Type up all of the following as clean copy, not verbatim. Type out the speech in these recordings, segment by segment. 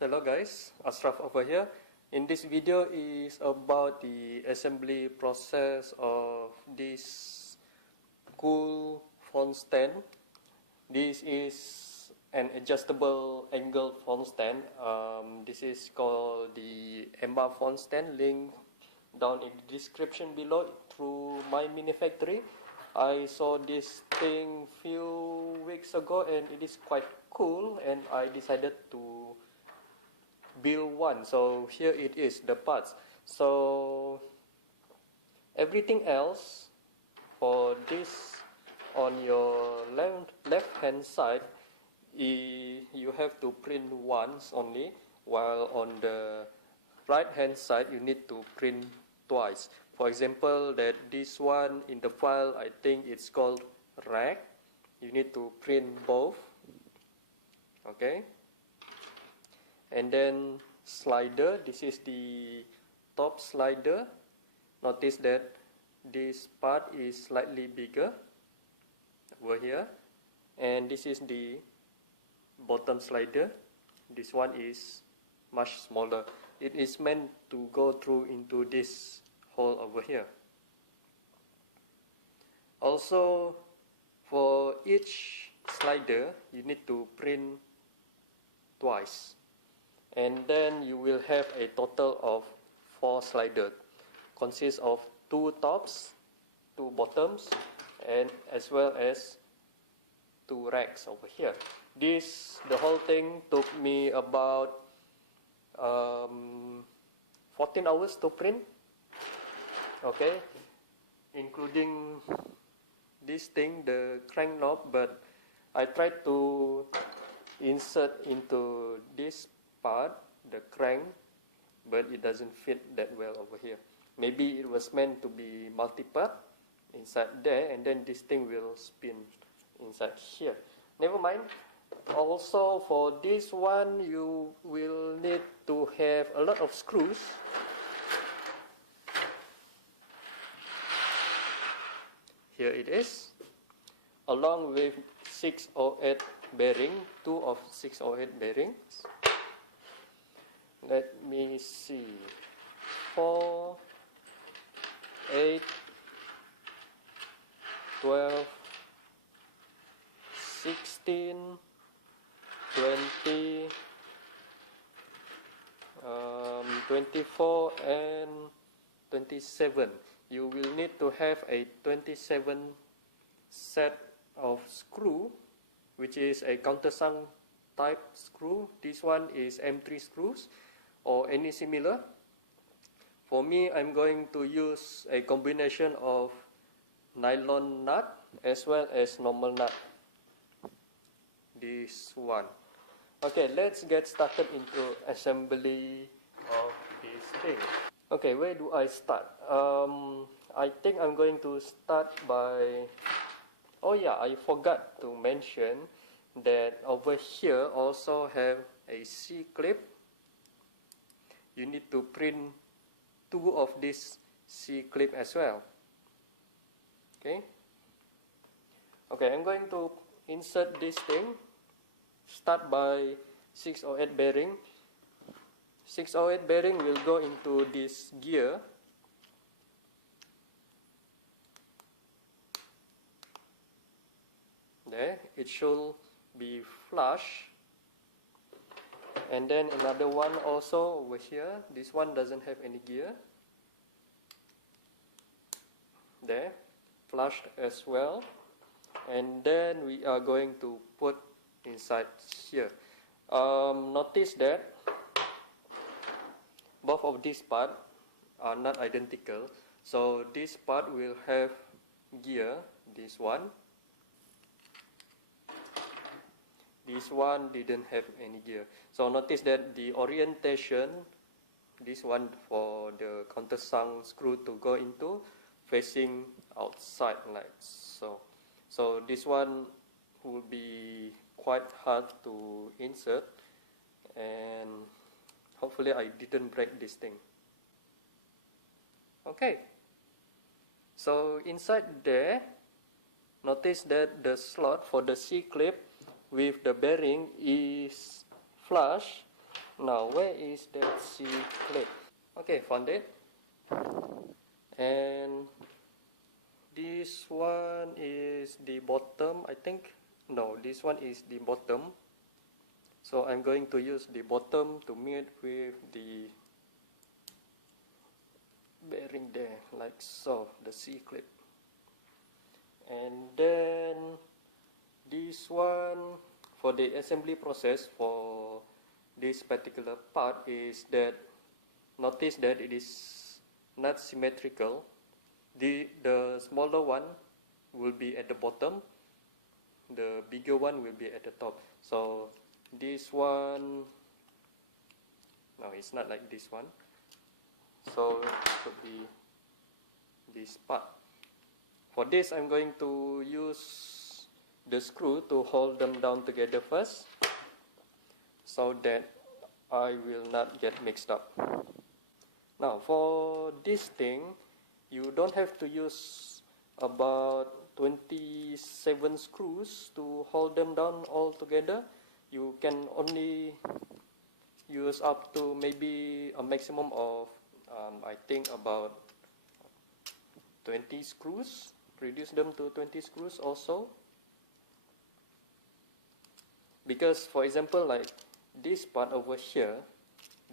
Hello guys, Ashraf over here. In this video is about the assembly process of this cool phone stand. This is an adjustable angle phone stand. This is called the Emma phone stand. Link down in the description below through my mini factory. I saw this thing few weeks ago and it is quite cool and I decided to build one. So here it is, the parts. So everything else for this on your left hand side, you have to print once only, while on the right hand side you need to print twice. For example, that this one in the file, I think it's called rack. You need to print both. Okay. And then slider, this is the top slider. Notice that this part is slightly bigger over here, and this is the bottom slider. This one is much smaller. It is meant to go through into this hole over here. Also, for each slider you need to print twice. And then you will have a total of 4 sliders. Consists of 2 tops, 2 bottoms, and as well as 2 racks over here. The whole thing took me about 14 hours to print. Okay, including this thing, the crank knob, but I tried to insert into this part, the crank, but it doesn't fit that well over here. Maybe it was meant to be multi-part inside there, and then this thing will spin inside here. Never mind. Also for this one you will need to have a lot of screws. Here it is, along with 608 bearing, 2 of 608 bearings. Let me see, 4, 8, 12, 16, 20, 24 and 27. You will need to have a 27 set of screw, which is a countersunk type screw. This one is M3 screws or any similar. For me, I'm going to use a combination of nylon nut as well as normal nut. This one. Okay, let's get started into assembly of this thing. Okay, where do I start? I think I'm going to start by... Oh yeah, I forgot to mention that over here also have a C-clip. You need to print 2 of this C-clip as well. Okay. Okay, I'm going to insert this thing. Start by 608 bearing. 608 bearing will go into this gear. There, it should be flush. And then another one also over here. This one doesn't have any gear. There, flushed as well. And then we are going to put inside here. Notice that both of these parts are not identical. So this part will have gear, this one. This one didn't have any gear. So notice that the orientation, this one for the countersunk screw to go into, facing outside like so. So this one will be quite hard to insert, and hopefully I didn't break this thing. Okay. So inside there, notice that the slot for the C-clip with the bearing is flush, Now where is that C clip? Okay, found it. And this one is the bottom, I think. No, this one is the bottom. So I'm going to use the bottom to meet with the bearing there, like so, the C clip. And then this one, for the assembly process for this particular part, is that notice that it is not symmetrical. The smaller one will be at the bottom, the bigger one will be at the top. So this one, no, it's not like this one. So it should be this part. For this, I'm going to use the screw to hold them down together first, so that I will not get mixed up. Now for this thing, you don't have to use about 27 screws to hold them down all together. You can only use up to maybe a maximum of I think about 20 screws. Reduce them to 20 screws also. Because for example, like this part over here,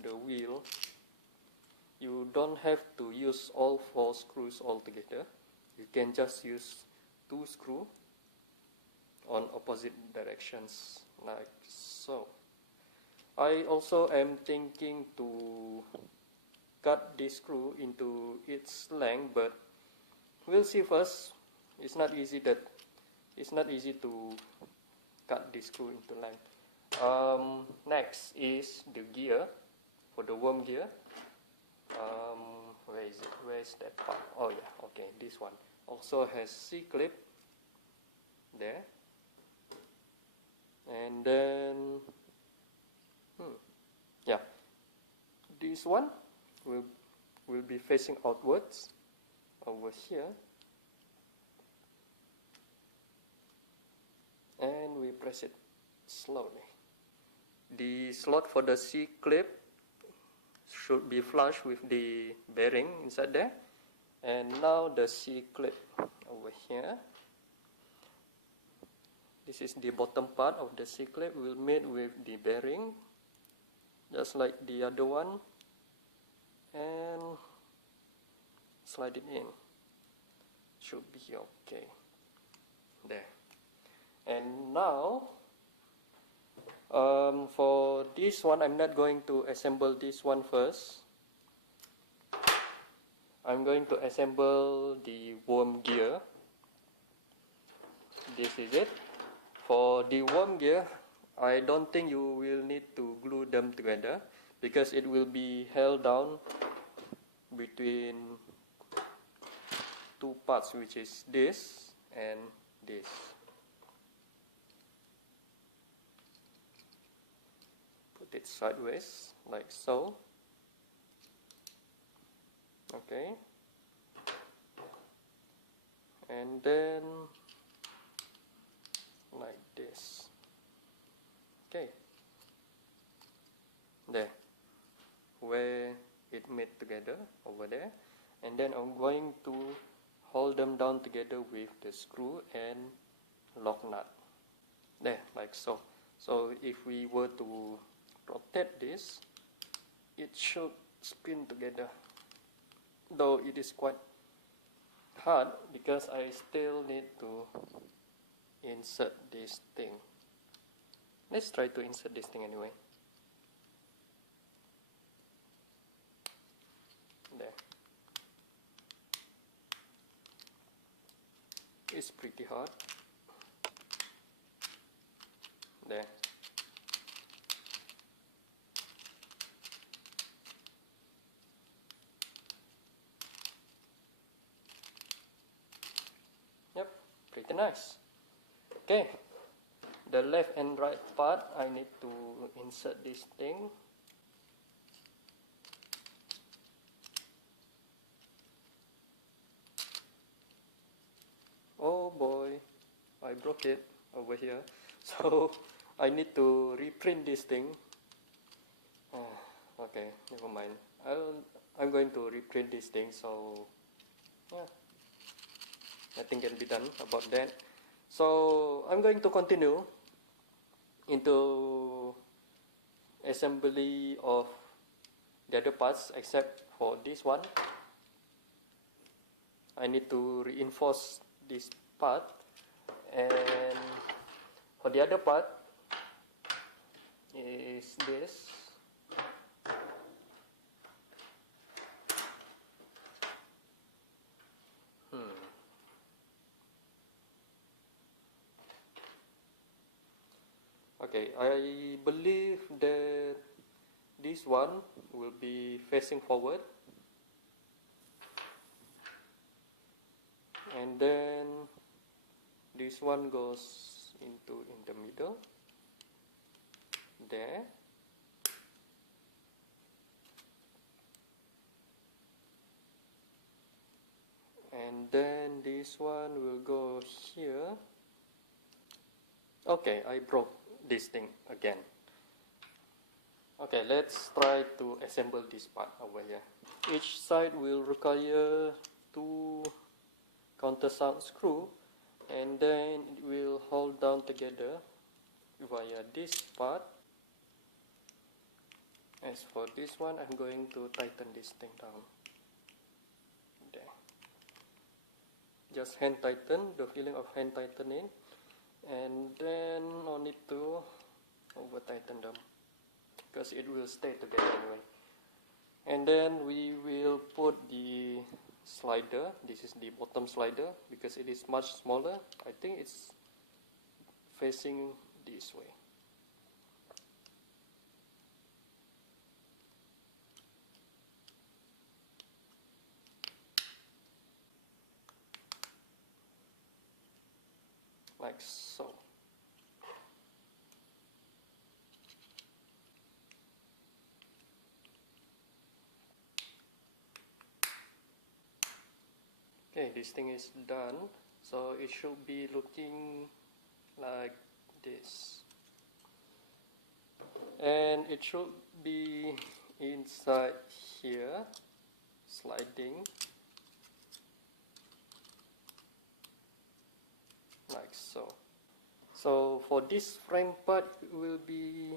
the wheel, you don't have to use all 4 screws altogether. You can just use 2 screws on opposite directions, like so. I also am thinking to cut this screw into its length, but we'll see first. It's not easy to cut this screw into length. Next is the gear, for the worm gear. Where is it? Where is that part? Oh yeah, okay, this one also has C-clip there. And then, yeah, this one will be facing outwards over here. And we press it slowly. The slot for the C-clip should be flush with the bearing inside there. And now the C-clip over here. This is the bottom part of the C-clip. Will meet with the bearing, just like the other one, and slide it in. Should be okay. There. And now, for this one, I'm not going to assemble this one first. I'm going to assemble the worm gear. This is it. For the worm gear, I don't think you will need to glue them together, because it will be held down between 2 parts, which is this and this. Put it sideways, like so. Okay. And then like this. Okay. There. Where it meet together, over there. And then I'm going to hold them down together with the screw and lock nut. There, like so. So if we were to rotate this, it should spin together. Though it is quite hard, because I still need to insert this thing. Let's try to insert this thing anyway. There. It's pretty hard. There. Yep, pretty nice. Okay, the left and right part, I need to insert this thing. Oh boy, I broke it over here. So I need to reprint this thing. And Okay, never mind. I'm going to reprint this thing, so yeah, nothing can be done about that. So I'm going to continue into assembly of the other parts, except for this one. I need to reinforce this part, and for the other part is this. Okay, I believe that this one will be facing forward, and then this one goes in the middle there, and then this one will go here. Okay, I broke this thing again. Okay, let's try to assemble this part over here. Each side will require 2 countersunk screw, and then it will hold down together via this part. As for this one, I'm going to tighten this thing down. There. Just hand tighten, the feeling of hand tightening, and then no need to over tighten them, because it will stay together anyway. And then we will put the slider. This is the bottom slider because it is much smaller. I think it's facing this way. Like so. Okay, this thing is done, so it should be looking like this, and it should be inside here, sliding like so. So for this frame part, it will be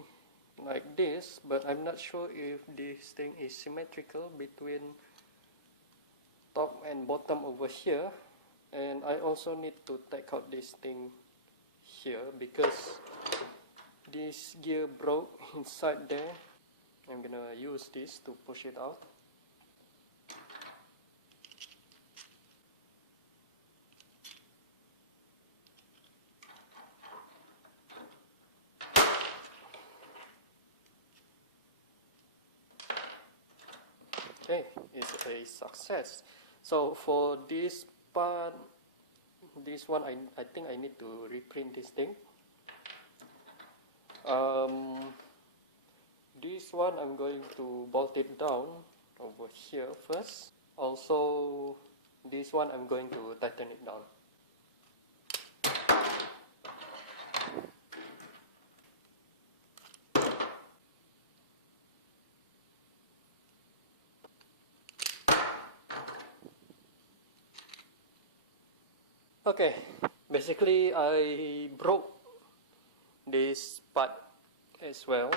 like this, but I'm not sure if this thing is symmetrical between top and bottom over here. And I also need to take out this thing here because this gear broke inside there. I'm gonna use this to push it out. Okay, it's a success. So for this part, this one I think I need to reprint this thing. This one I'm going to bolt it down over here first. Also, this one I'm going to tighten it down. Okay, basically I broke this part as well.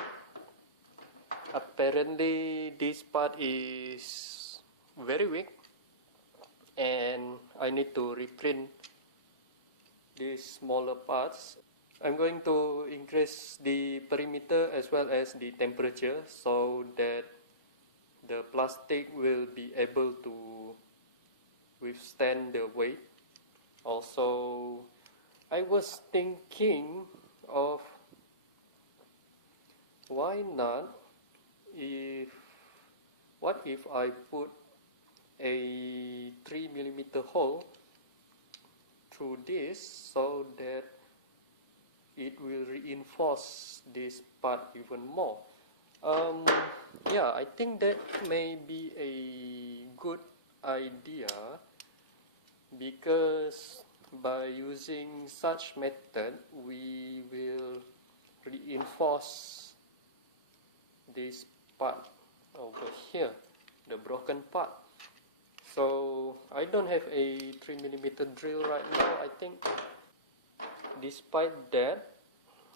Apparently this part is very weak and I need to reprint these smaller parts. I'm going to increase the perimeter as well as the temperature so that the plastic will be able to withstand the weight. Also, I was thinking of why not what if I put a 3mm hole through this so that it will reinforce this part even more. Yeah, I think that may be a good idea, because by using such method we will reinforce this part over here, the broken part. So I don't have a 3mm drill right now. I think despite that,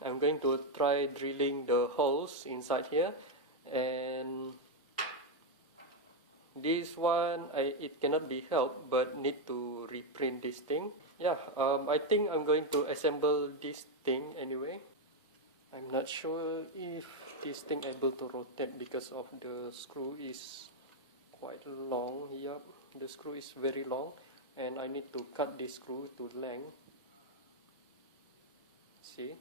I'm going to try drilling the holes inside here, and this one it cannot be helped but need to reprint this thing. Yeah, I think I'm going to assemble this thing anyway. I'm not sure if this thing able to rotate because of the screw is quite long. Yep, the screw is very long and I need to cut this screw to length. See?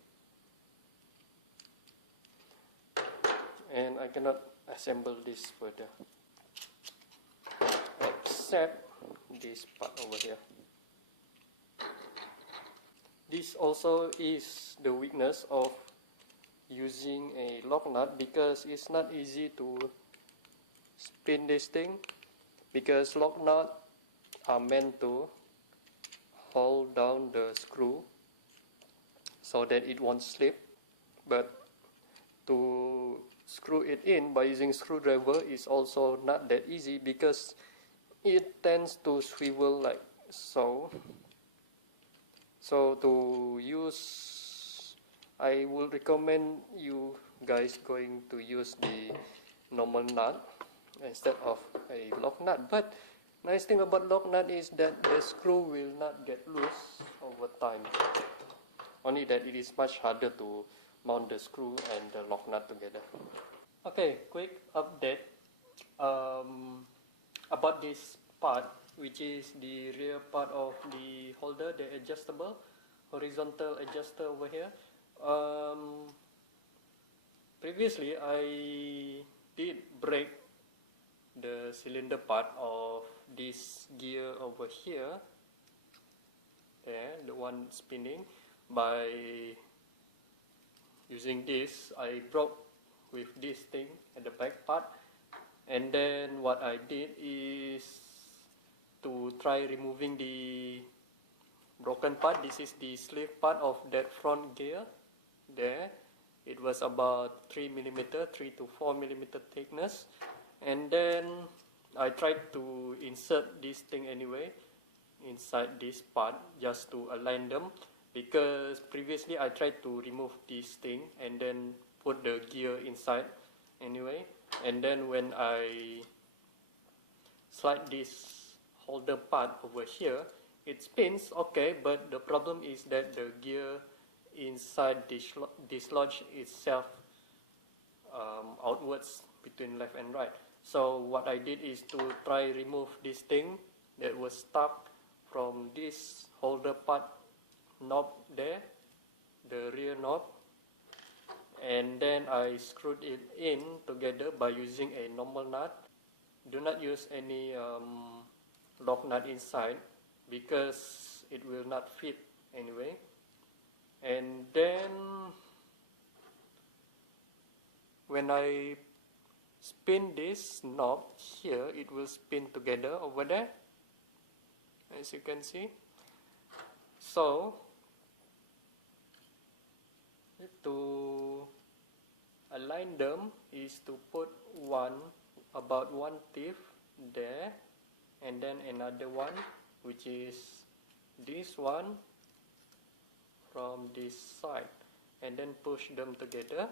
And I cannot assemble this further except this part over here. This also is the weakness of using a lock nut, because it's not easy to spin this thing, because lock nuts are meant to hold down the screw so that it won't slip, but to screw it in by using screwdriver is also not that easy because it tends to swivel like so. So to use, I will recommend you guys going to use the normal nut instead of a lock nut. But nice thing about lock nut is that the screw will not get loose over time. Only that it is much harder to mount the screw and the lock nut together. Okay, quick update about this part, which is the rear part of the holder, the adjustable horizontal adjuster over here. Previously I did break the cylinder part of this gear over here, there, the one spinning, by using this. I broke with this thing at the back part, and then what I did is to try removing the broken part. This is the sleeve part of that front gear there. It was about 3mm, 3 to 4mm thickness, and then I tried to insert this thing anyway inside this part just to align them, because previously I tried to remove this thing and then put the gear inside anyway, and then when I slide this holder part over here, it spins okay, but the problem is that the gear inside dislodge itself outwards between left and right. So what I did is to try remove this thing that was stuck from this holder part knob there, the rear knob, and then I screwed it in together by using a normal nut. Do not use any lock nut inside because it will not fit anyway. And then when I spin this knob here, it will spin together over there, as you can see. So to align them is to put about one teeth there, and then another one, which is this one, from this side, and then push them together.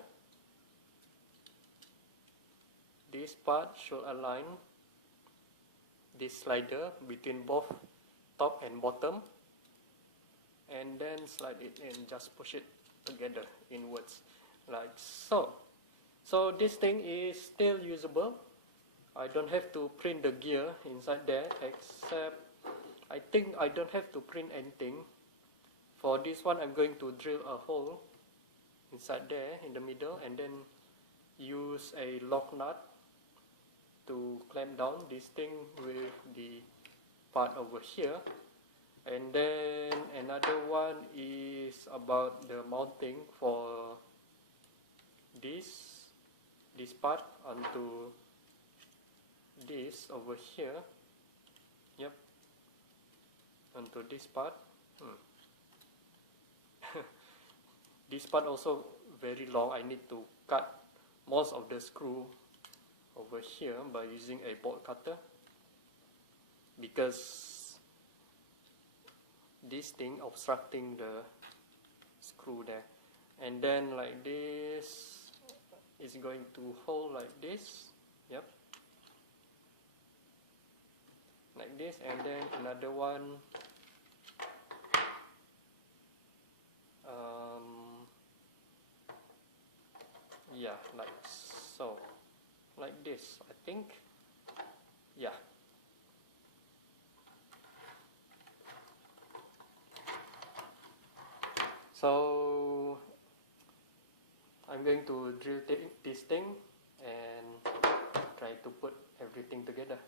This part should align this slider between both top and bottom, and then slide it in, just push it together inwards like so. So this thing is still usable. I don't have to print the gear inside there, except I think I don't have to print anything. For this one I'm going to drill a hole inside there in the middle and then use a lock nut to clamp down this thing with the part over here. And then another one is about the mounting for this part onto this over here. Yep, onto this part. This part also very long. I need to cut most of the screw over here by using a bolt cutter, because this thing obstructing the screw there. And then like this is going to hold like this, yep, like this, and then another one yeah, like so, like this, I think, yeah. So I'm going to drill this thing and try to put everything together.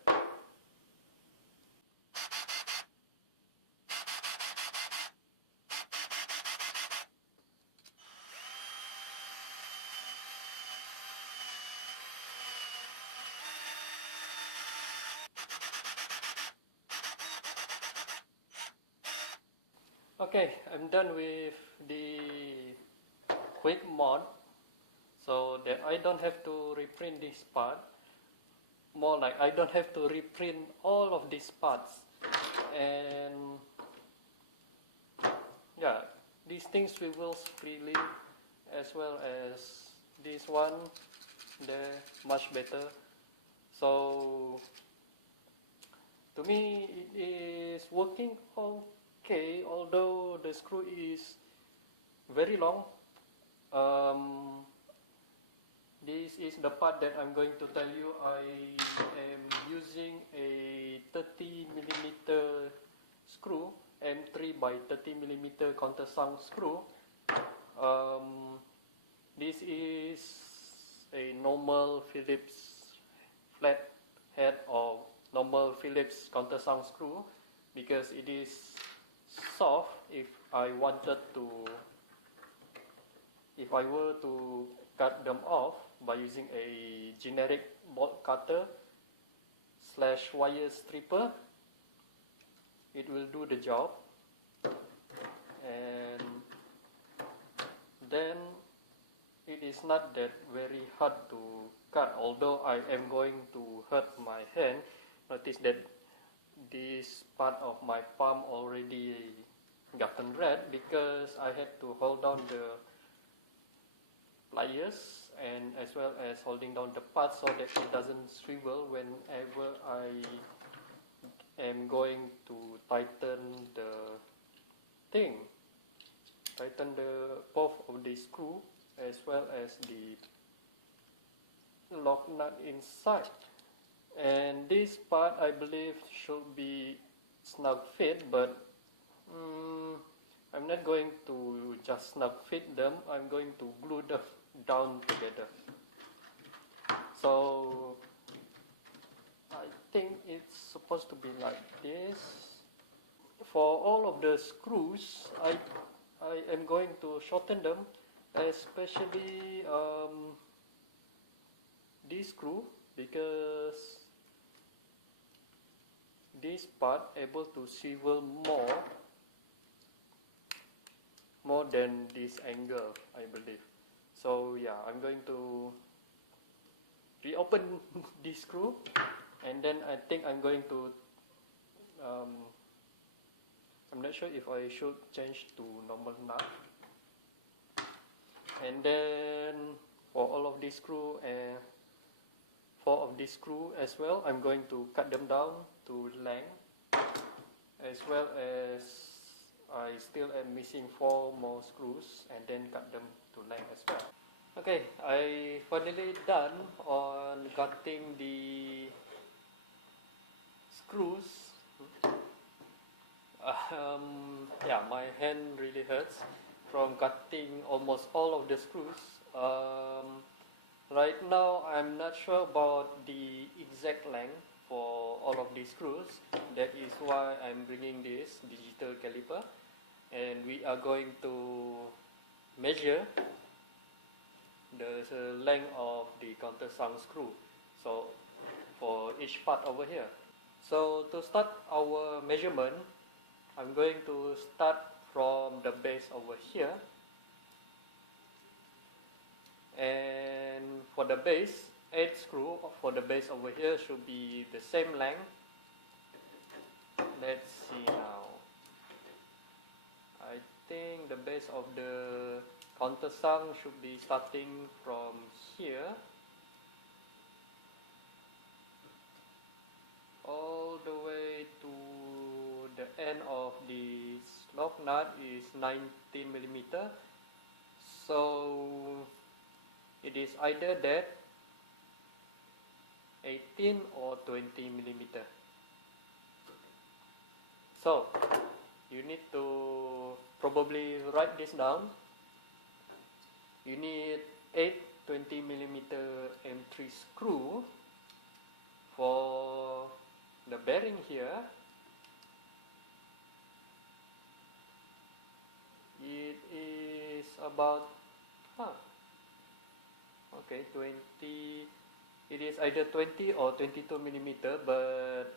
Okay, I'm done with the quick mod, so that I don't have to reprint this part. More like I don't have to reprint all of these parts. And yeah, these things revolve freely, as well as this one there, much better. So to me it is working okay, although the screw is very long. This is the part that I'm going to tell you. I am using a 30mm screw, M3 by 30mm countersunk screw. This is a normal Phillips flat head or normal Phillips countersunk screw, because it is soft. If I were to cut them off by using a generic bolt cutter / wire stripper, it will do the job. And then it is not that very hard to cut, although I am going to hurt my hand. Notice that this part of my palm already gotten red, because I had to hold down the pliers and as well as holding down the part so that it doesn't swivel whenever I am going to tighten the thing, tighten the both of the screw as well as the lock nut inside. And this part I believe should be snug fit, but I'm not going to just snug fit them, I'm going to glue them down together. So I think it's supposed to be like this. For all of the screws, I am going to shorten them, especially this screw, because this part able to swivel more than this angle, I believe. So yeah, I'm going to reopen this screw, and then I think I'm going to I'm not sure if I should change to normal nut. And then for all of this screw and 4 of this screw as well, I'm going to cut them down to length, as well as I still am missing 4 more screws, and then cut them to length as well. Okay, I finally done on cutting the screws. Yeah, my hand really hurts from cutting almost all of the screws. Right now I'm not sure about the exact length for all of these screws. That is why I'm bringing this digital caliper, and we are going to measure the length of the countersunk screw, so for each part over here. So to start our measurement, I'm going to start from the base over here, and for the base, 8 screw for the base over here should be the same length. Let's see now. I think the base of the countersunk should be starting from here all the way to the end of the lock nut is 19 millimeter. So it is either that 18 or 20 millimeter. So you need to probably write this down. You need 8 20 millimeter M3 screw for the bearing here. It is about 20. It is either 20 or 22 millimeter, but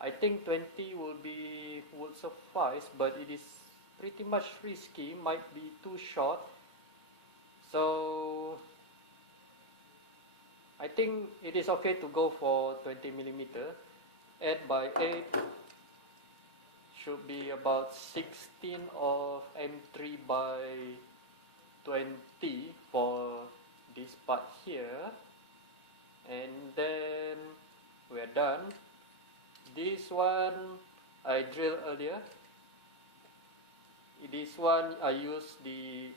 I think 20 would suffice, but it is pretty much risky, might be too short. So I think it is okay to go for 20 millimeter. 8 by 8 should be about 16 of M3 by 20 for this part here. And then we're done. This one I drilled earlier. This one I used the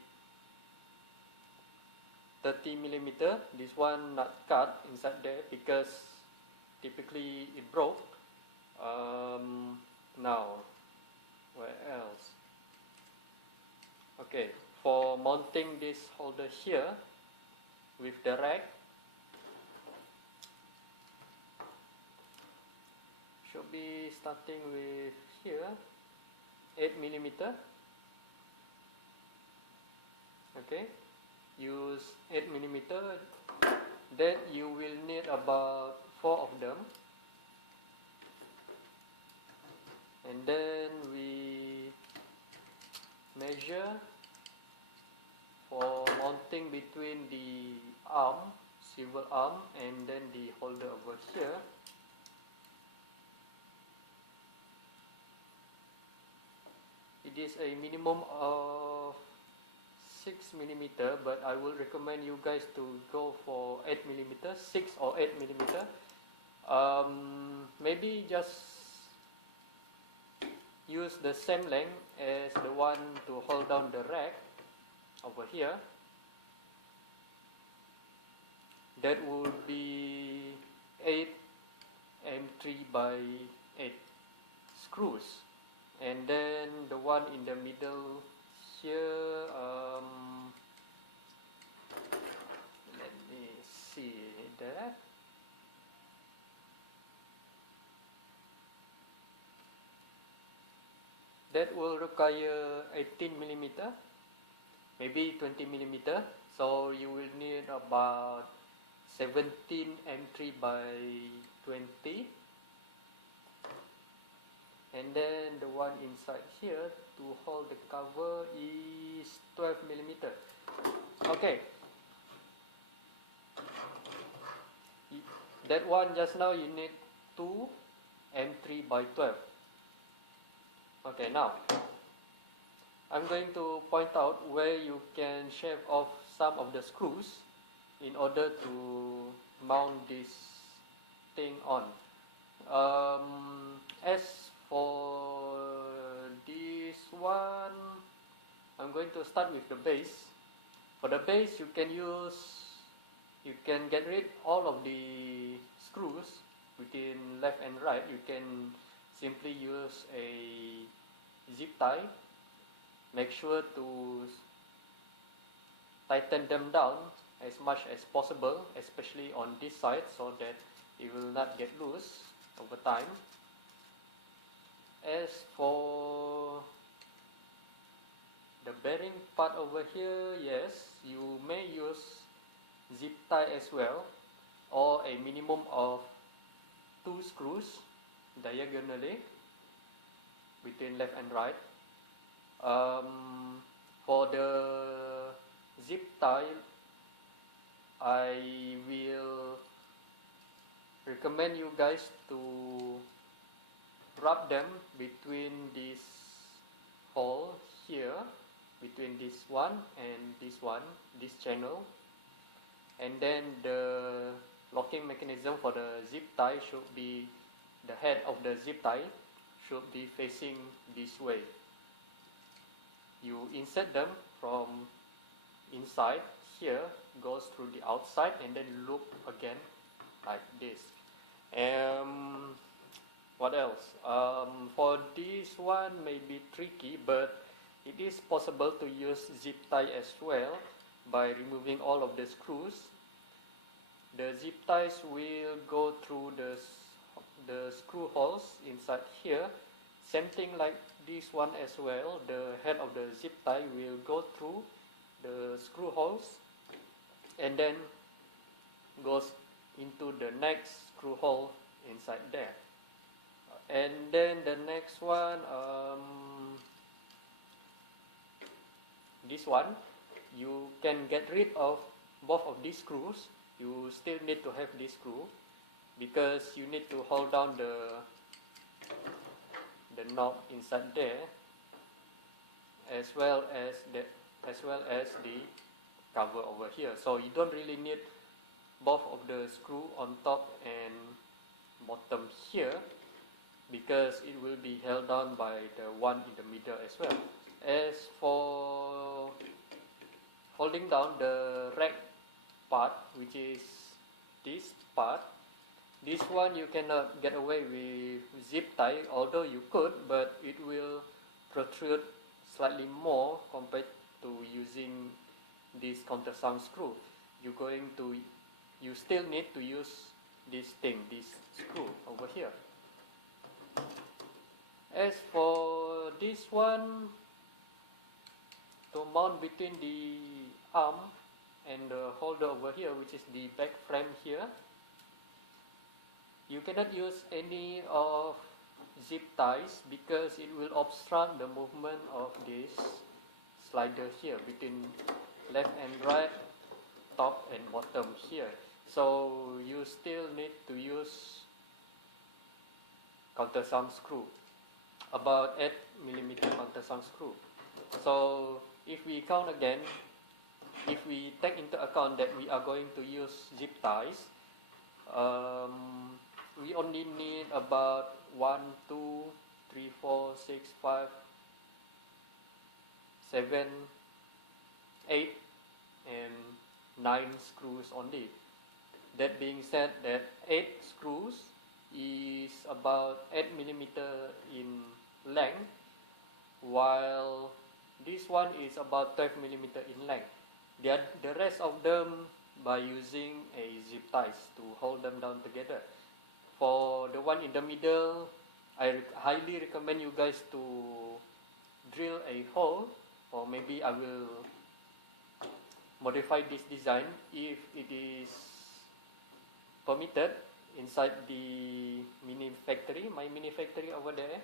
30 millimeter. This one not cut inside there because typically it broke. Now, where else? Okay, for mounting this holder here with the rack, should be starting with here 8 millimeter. Okay, use 8 millimeter. Then you will need about 4 of them. And then we measure for mounting between the arm, swivel arm, and then the holder over here. It is a minimum of 6 millimeter, but I will recommend you guys to go for 8 millimeter, 6 or 8 millimeter. Maybe just use the same length as the one to hold down the rack over here. That would be 8 M3 by 8 screws. And then the one in the middle here, let me see that. That will require 18 millimeter, maybe 20 millimeter. So you will need about 17 M3 by 20. And then the one inside here to hold the cover is 12 millimeter. Okay. That one just now you need 2 M3 by 12. Okay, now I'm going to point out where you can shave off some of the screws in order to mount this thing on. As for this one, I'm going to start with the base. For the base, you can get rid all of the screws between left and right. You can simply use a zip tie. Make sure to tighten them down as much as possible, especially on this side, so that it will not get loose over time. As for the bearing part over here, yes, you may use zip tie as well, or a minimum of 2 screws diagonally between left and right. For the zip tie, I will recommend you guys to rub them between this hole here, between this one and this channel, and then the locking mechanism for the zip tie should be, the head of the zip tie should be facing this way. You insert them from inside here, goes through the outside, and then loop again like this. What else? For this one may be tricky, but it is possible to use zip tie as well by removing all of the screws. The zip ties will go through the screw holes inside here. Same thing like this one as well. The head of the zip tie will go through the screw holes and then goes into the next screw hole inside there. And then the next one, this one, you can get rid of both of these screws. You still need to have this screw because you need to hold down the knob inside there, as well as the cover over here. So you don't really need both of the screw on top and bottom here, because it will be held down by the one in the middle as well. As for holding down the rack part, which is this part, this one you cannot get away with zip tie, although you could, but it will protrude slightly more compared to using this countersunk screw. You still need to use this screw over here. As for this one, to mount between the arm and the holder over here, which is the back frame here, you cannot use any of zip ties because it will obstruct the movement of this slider here between left and right, top and bottom here. So you still need to use countersunk screw, about 8mm countersunk screw. So if we count again, if we take into account that we are going to use zip ties, we only need about 1, 2, 3, 4, 6, 5, 7, 8 and 9 screws only. That being said, that 8 screws is about 8mm in length, while this one is about 12mm in length. The rest of them by using a zip ties to hold them down together. For the one in the middle, I highly recommend you guys to drill a hole, or maybe I will modify this design if it is permitted inside the mini factory, my mini factory over there.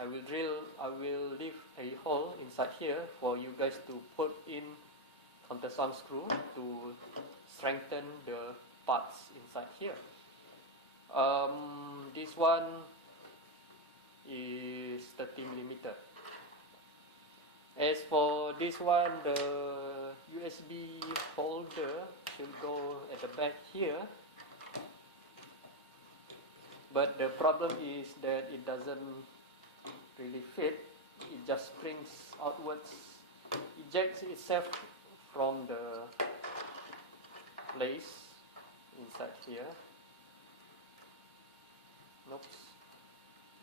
I will leave a hole inside here for you guys to put in countersunk screw to strengthen the parts inside here. This one is 30mm. As for this one, the USB holder should go at the back here, but the problem is that it doesn't really fit. It just springs outwards, ejects itself from the place inside here. Oops,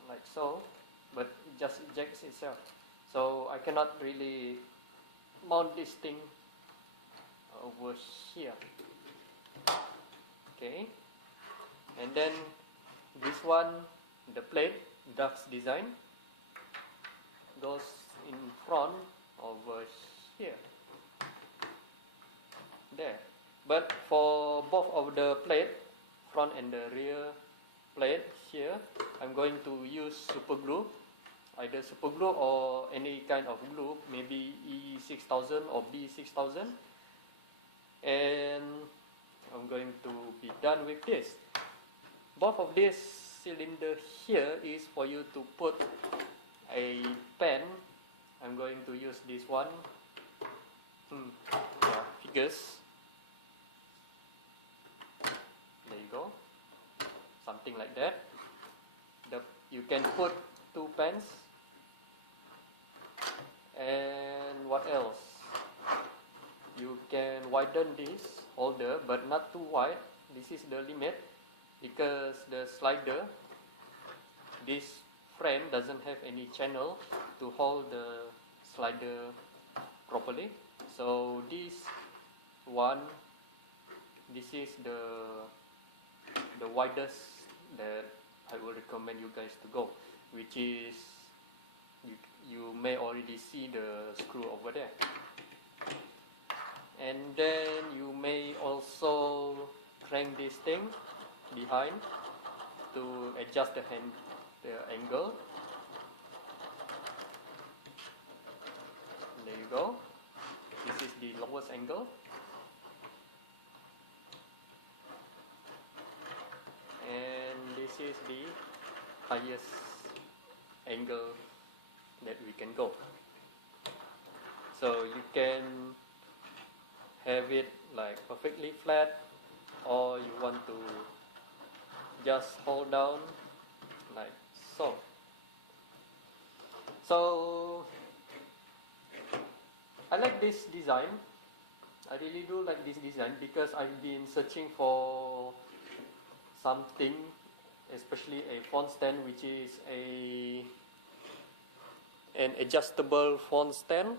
like so, but it just ejects itself. So I cannot really mount this thing over here. Okay, and then this one, the plate, ducks design, goes in front over here. There. But for both of the plate, front and the rear plate here, I'm going to use super glue, either super glue or any kind of glue, maybe E6000 or B6000, and I'm going to be done with this. both of these cylinder here is for you to put a pen. I'm going to use this one. Yeah, figures. There you go. Something like that. You can put 2 pens. And what else? You can widen this holder, but not too wide. This is the limit, because the slider, this frame doesn't have any channel to hold the slider properly. So this is the widest that I will recommend you guys to go, which is you may already see the screw over there. And then you may also crank this thing behind to adjust the angle. There you go. This is the lowest angle. And this is the highest angle that we can go. So you can have it like perfectly flat, or you want to just hold down like so. So I like this design. I really do like this design, because I've been searching for something, especially a font stand which is an adjustable font stand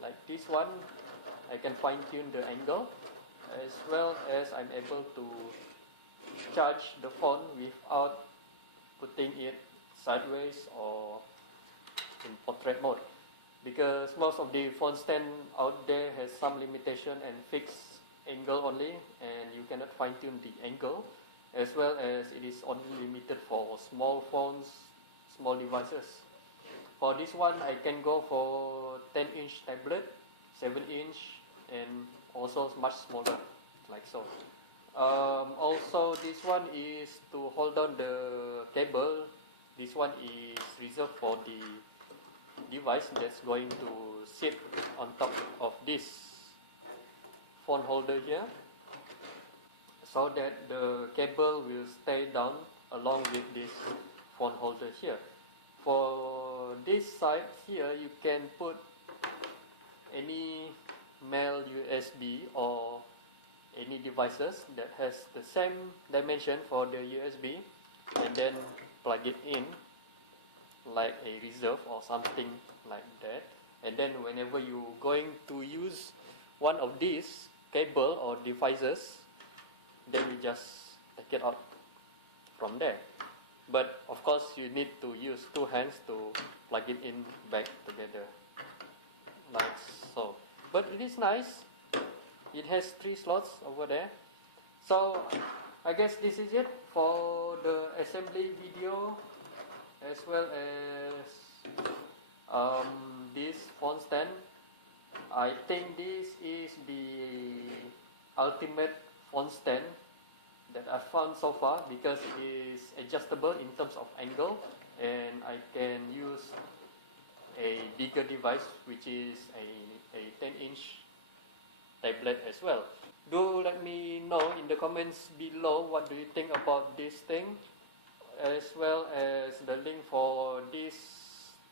like this one. I can fine tune the angle, as well as I'm able to charge the font without putting it sideways or in portrait mode, because most of the font stand out there has some limitation and fixed angle only, and you cannot fine tune the angle, as well as it is only limited for small fonts, small devices. For this one, I can go for 10-inch tablet, 7-inch, and also much smaller, like so. Also, this one is to hold on the cable. This one is reserved for the device that's going to sit on top of this phone holder here, so that the cable will stay down along with this phone holder here. For this side here, you can put any male USB or any devices that has the same dimension for the USB, and then plug it in like a reserve or something like that. And then whenever you're going to use one of these cable or devices, then you just take it out from there. But of course you need to use 2 hands to plug it in back together, like so. But it is nice. It has 3 slots over there. So I guess this is it for the assembly video, as well as this phone stand. I think this is the ultimate phone stand that I found so far, because it is adjustable in terms of angle, and I can use a bigger device, which is a 10-inch tablet as well. Do let me know in the comments below what do you think about this thing, as well as the link for this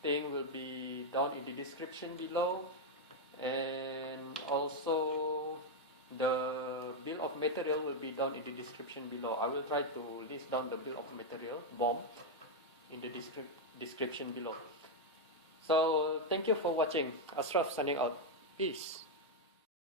thing will be down in the description below, and also the bill of material will be down in the description below. I will try to list down the bill of material BOM in the description below. So thank you for watching. Ashraf signing out. Peace.